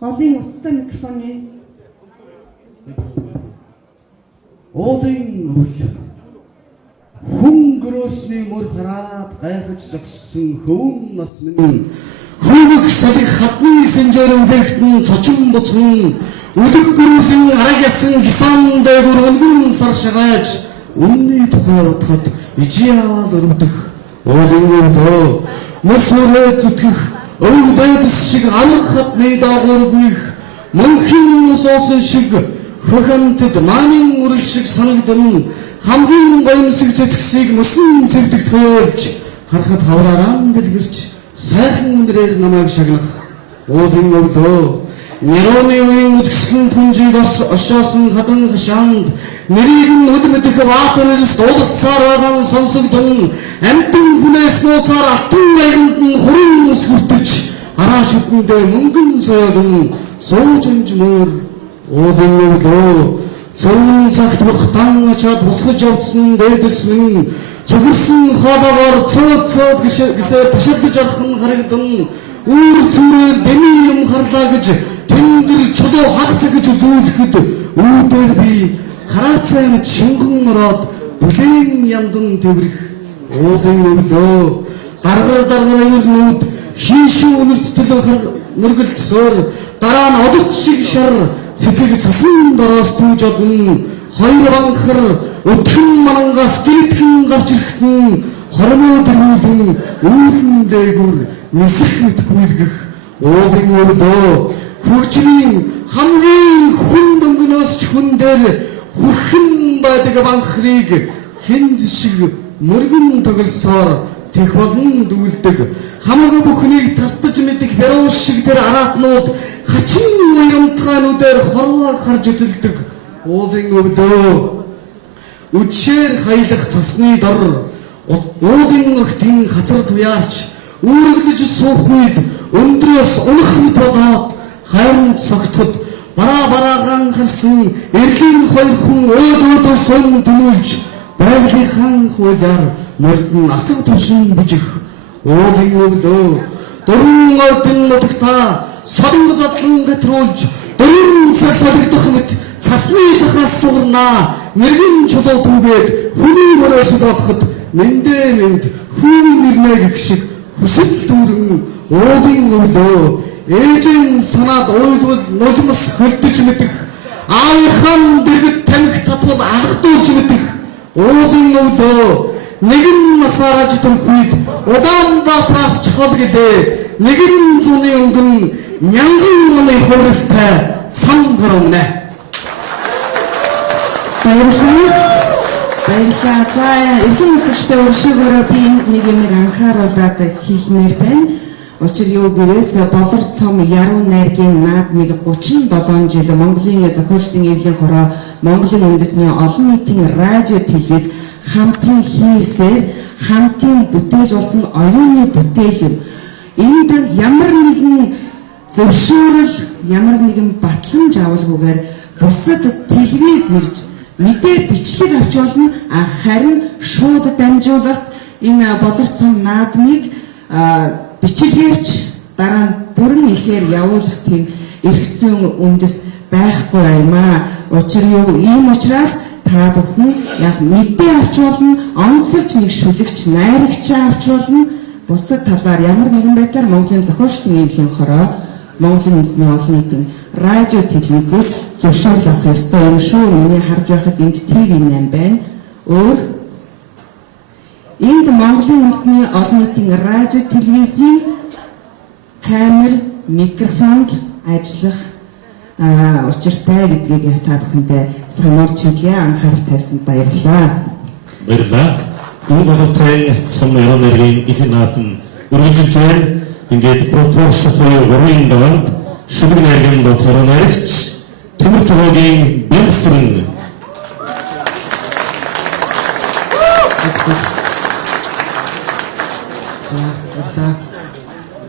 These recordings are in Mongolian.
голын утастай микрофоны уулын өвөл хүн гөрөөсний мөр хараад гайхаж зогссон хөвөн нас минь хөвөх салхи хатны сэнжээр өвлөгтөн цочин буцхан өдөг дөрвөлэн араг ясан хисан дээгүр өнгөн сар шагааж үнний тухай бодоход ижиавал өрөвдөх уулын өвлөө мөс өрөө зүтгэх өвөг дайдас шиг амар хатны даагуургүйх мөнхийн усоосон шиг хөхөнтөд маанин үрэл шиг санагдан хамгийн гоёмсог цэцгсийг мөсөн цэвдэг төөлж харахад хавраараа дэлгэрч сайхан өнрээр намайг шагнах уулын өвлөө Нэрооны үеийн үдгсгэн түнжийг оршоосон хадан хашаанд нэрийг нь өдмөдөх ваатарс дуулцаар байгаа сонсогдон амтэн хүнээс нууцаар алтан байганд нь хүрэн сүртэж араа шүтэндээ мөнгөн сойгон суужинж мөр уулын өвлөө цөөн цагт бухтан ачаад босгож явдсан дээдэс минь цогөрсөн хоолоогоор цөөд гисээ ташилдж архан харагдан үүр зүрээр дэми юм харлаа гэж тэндэр чулуу хагцаг гэж үзүүлэхэд үүдээр би хараацай мэт шингэн ороод бүлээн яндан тэврэх уулын өвлөө гаргар даргар өвлнүүд хийшин үнэртэлэн мөргөлдсөөр дараа нь одод шиг шар цэцэг цасан дороос түүж одно хоёр банхар өтгөн малангаас гэрэтхэн гарч ирэхтэн хормоо дэрүүлэн үүлэн дээгүр нисэх мэдхүүлгэх уулын өвлөө хөгжмийн хамгийн хүн дөнгөнөөс ч хүн дээр хүрхэн байдаг банхрыг хинз шиг мөргөн тоглосоор тех болон дүүлдэг хамаагүй бүхнийг тасдаж мэдэх бяруу шиг тэр араатнууд хачин уянтгаануудаар хорвоо харж өдөлдөг уулын өвлөө үдшээр хаялах цасны дор уулын огтын хазар туяарч үүрэглэж суух үед өндрөөс унах мэт болоод хайранд согтоход бараагаан харсан эрлийн хоёр хүн өөдөөдөө сон дүнүүлж байгалийнхаа хуулиар мордон асар төвшин бүжих уулын өвлөө дөрвөн ордын нутагта солонго задлан гатруулж дөрвөн цаг солигдох мэт цасны цахаас суурнаа мэрэгэн чулуу түгээд хүний мөрөөс бодоход мэндээ мэнд хүн нэрнэ гэх шиг хүсэл дүүрэн уулын өвлөө ээжийн санаад уйлвал нулимс хөлдөж мэдэх аавынхан дэргэд тамхи татвал алгадуулж мэдэх уулын өвлөө нэгэн насаараж төрхүйд Улаанбаатараас чухал гэлээ нэгэн зуны өнгөн мянган оны хууралтай сан гарвнэ баярлалаа за эрхэм үзэгчдээ өршөөгөөрөө би нэг юм анхааруулад хэлмээр байна. Учир юу гэрээс болор цом яруу найргийн наадмыг 37 жил Монголын зохиолчдын эвлийн хороо Монголын үндэсний олон нийтийн радио телевиз хамтран хийсээр хамтын бүтээл болсон оюуны бүтээл юм. Энд ямар нэгэн зөвшөөрөл ямар нэгэн батлан жавалгүйгээр бусад телевиз ирж мэдээ бичлэг авч болно харин шууд дамжуулалт энэ болор цом наадмыг бичлэгээрч дараа нь бүрэн ихээр явуулах тийм эрхцэн үндэс байхгүй аймаа. Учир юу ийм учраас та бүхэн яг мэдээ авч болно, онцолж нэг шүлэгч, найрагч авч болно. Бусад талаар ямар нэгэн байдлаар Монголын зохиолчдын эвлийн хороо Монголын үндэсний олон нийтийн радио телевизээс зөвшөөрөл авах ёстой юм шүү. Миний харж байхад энд TV8 байна. Өөр энд Монголын үндэсний олон нийтийн радио телевизийн камер, микрофонд ажиллах учиртай гэдгийг та бүхэндээ сануулж хэлье. Анхаарал тавьсанд баярлалаа. Баярлалаа. Энэ боловтой цом яруу найргийн их наадам үргэлжилж байна. Ингээд протоколштой гурван даванд шүлэг найргийн дотор найрагч Төмөр Төвөгийн Бэлсрэн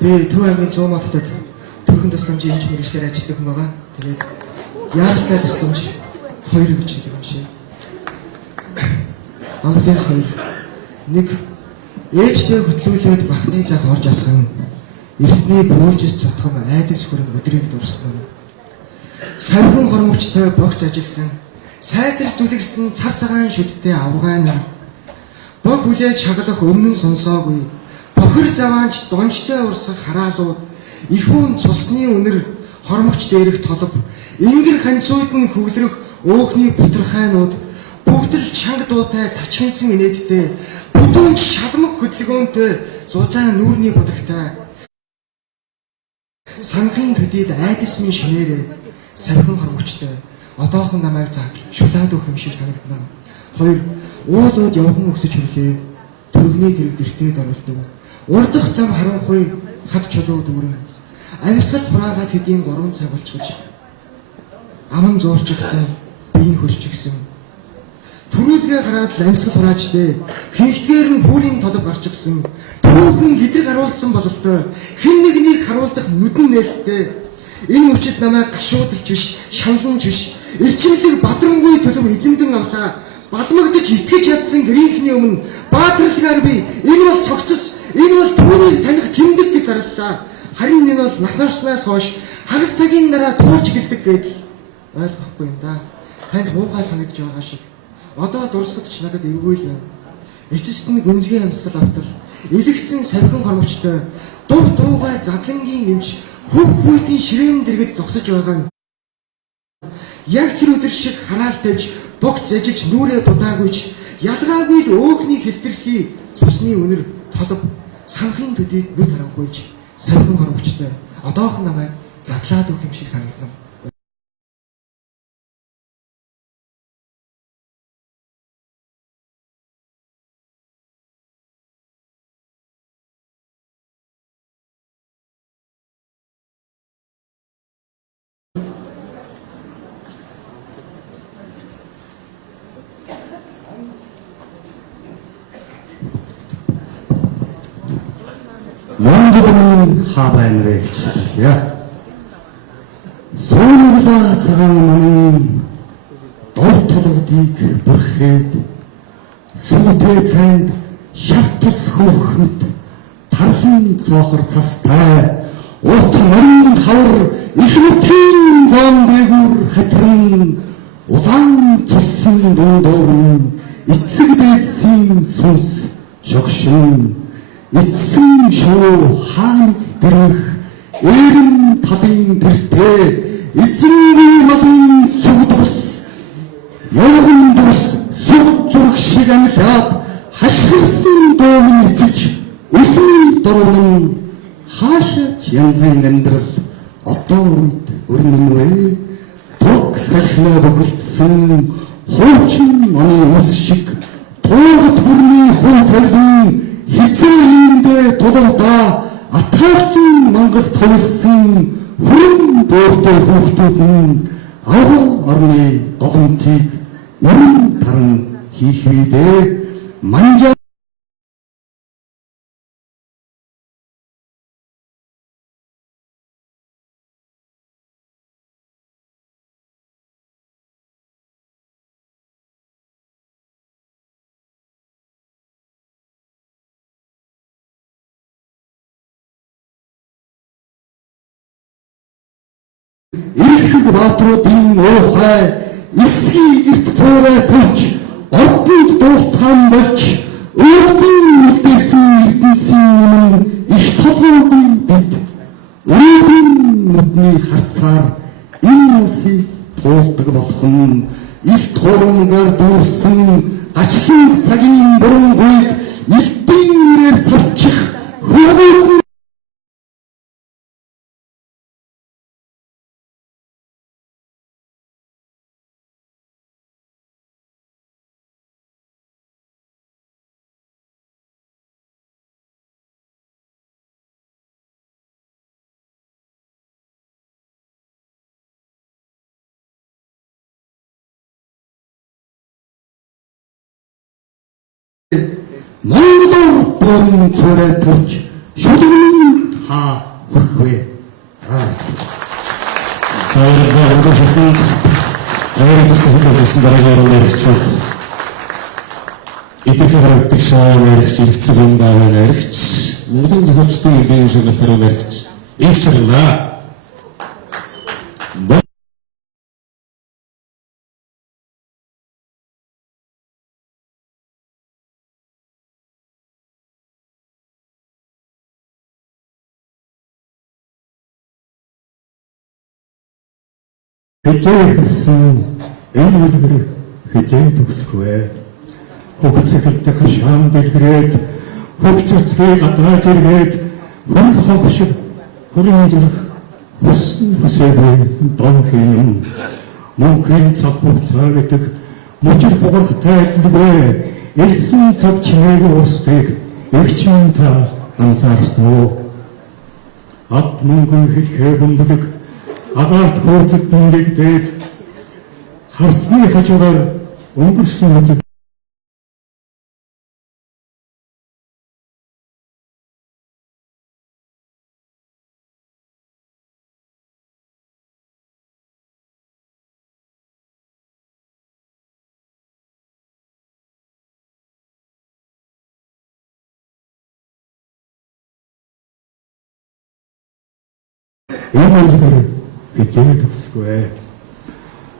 би Төв аймгийн 100 хотод төрхөн тусламжийн эмч мэргэжлэр ажилладаг хүн байгаа. Тэгээд яаралтай тусламж 2 гэж хэлэх юм шиг. Амбуланс 2. Нэг ээжтэй хөтлүүлээд бахны зах орж асан. эртний буулжис цутгам айдас хүрэн өдрийг дурсан. Савхин хормогчтой богц ажилсан, сайдар зүлэгсэн цав цагаан шүдтэй авгаан. Бог хүлээж хагалах өмнө нь сонсоогүй. Бохир заваанч донжтой урсах хараалууд, ихүүн цусны үнэр хормогч дээрх толб, ингэр ханцууд нь хөвлөрөх өөхний бутрахайнууд, бүгд л чанга дуутай тачхинсан инээдтэй, бүдүүнч шалмаг хөдөлгөөнтэй зузаан нүүрний бодогтай. Санхын төдийд айдас минь шинээрээ савхин хормогчтой одоохон намайг заатал шулаад өгөх юм шиг санагдана. Хоёр уулууд явган өксөж хүрлээ. Төргний дэрэг дэртээд оруулдаг. Урдах зам харанхуй хад чулуу дүүрэн. Амьсгал хураагаад хэдийн 3 цаг болчихж. Аман зуурчгсан, биеийн хөрчгсөн. Төрүүлгээ гараад л амьсгал хураачдээ. Хинхтгээр нь хүүрийн толб гарчгсан. Түүхэн гэдрэг харуулсан бололтой. Хэн нэгнийг харуулдах нүдэн нээлттэй. Энэ мөчид намайг гашуудалж биш, шаналж биш. Ирчимлэг бадрангуй төлөв эзэмдэн авлаа. Балмагдж итгэж чадсан гэрийнхний өмнө баатарлагаар би энэ бол цогцос, энэ бол түүнийг таних тэмдэг гэж зарлалаа. Харин энэ бол нас нарснаас хойш хагас цагийн дараа туурж гэлдэг гэдэл ойлгохгүй юм да. Танд муухай санагдж байгаа шиг. Одоо дурсгадч надад эвгүй л байна. Эцэст нь гүнзгий амьсгал автал, элэгцэн савхин хормогчтой дув дуугай задлангийн нэмж хөх хүйтийн ширээн дэргэд зогсож байгаа нь. Яг тэр өдөр шиг хараал тавьж богц зажигч нүрээ будаагүйч ялгаагүй л өөхний хэлтэрхий цусны үнэр толб санхын төдийд нүд харанхуйж савхин хормогчтой одоохон намайг задлаад өгөх юм шиг санагдав. Монголын хаа байна вэ гэж хэлье. Суунаглаа цагаан манын дов толгодыг бүрхээд сүйтэй цайнд шартус хөөхмөд тарлан цоохор цастай урт морин хавар их мэтийн зам дээгүр хатран улаан цусан дундуур эцэг дээдсийн сүнс шогшин эцсийн шуу хаан дэрэх эрен талын тэртээ эзэнгүй малын сүгдүрс явган дурс сүг зураг шиг амьлаад хашгирсан дууг эцэж үлний дурын хаашаач янзын амьдрал одоо үед өрнөн вэ туг салхинаа бохирдсан хуучин оны ус шиг туугад хүрний хүн тавилан хизээндээ тулавда атгаарчин мангас товлсон хүн боортой хүүхдүүд нь аваа орны голомтыг өрн таран хийх үедээ манжаа Ирэх баатруудын уухай эсхий эрт цоорой төрч ордонд дуутхан болж өөртөө үлдээсэн эрдэнсийн их толгойгүй бид өөрийн нүдний харцаар энэ насыг туулдаг болох нь их туурмгаар дүүрсэн ачлын цагийн бурангуйг илтийн ирээр савчих хөрвүүд Монголоор дөрөн цорой төрж шүлгэн хаа хүрэх вэ? Саяхан өдөршөлтөнд авирагч хөдөлгөөсөн дараагийн ярилцлага эдгээр харагддаг шоу яригч иргэцэг юм байгаа яригч Монголын зохиолчдын элийн шагналтаараа наригч их чарлаа. Хизээ хэлсэн энэ үлгэр хизээ төгсгөө. Хөгцөлдөх хашаан дэлгэрээд хөгц үцгийг гадааж иргээд хонс хогшиг хөрөн зүрх хүсээгүй донхийн мөнхийн цаг хугацаа гэдэг мужир хугартай дэлгэрээ элсэн цаг чимээгүй устгийг эгчмэн та анзаарсан уу? Алт мөнгөн хэлхээ бөмбөлөг агаарт хөөцөлдөн дэгдээд харсны хажуугаар өнгөрсөн үзэг энэ үлгэр хизээ төгсгөө.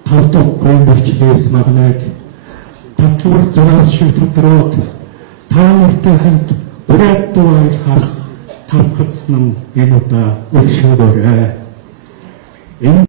Тав дахь гомбчлээс магнайд татлуур зураас шиг татрууд та нартай хамт бүрээд дуайлахаас тавхалсан юм энэ удаа өршөөгөөрэй. Энэ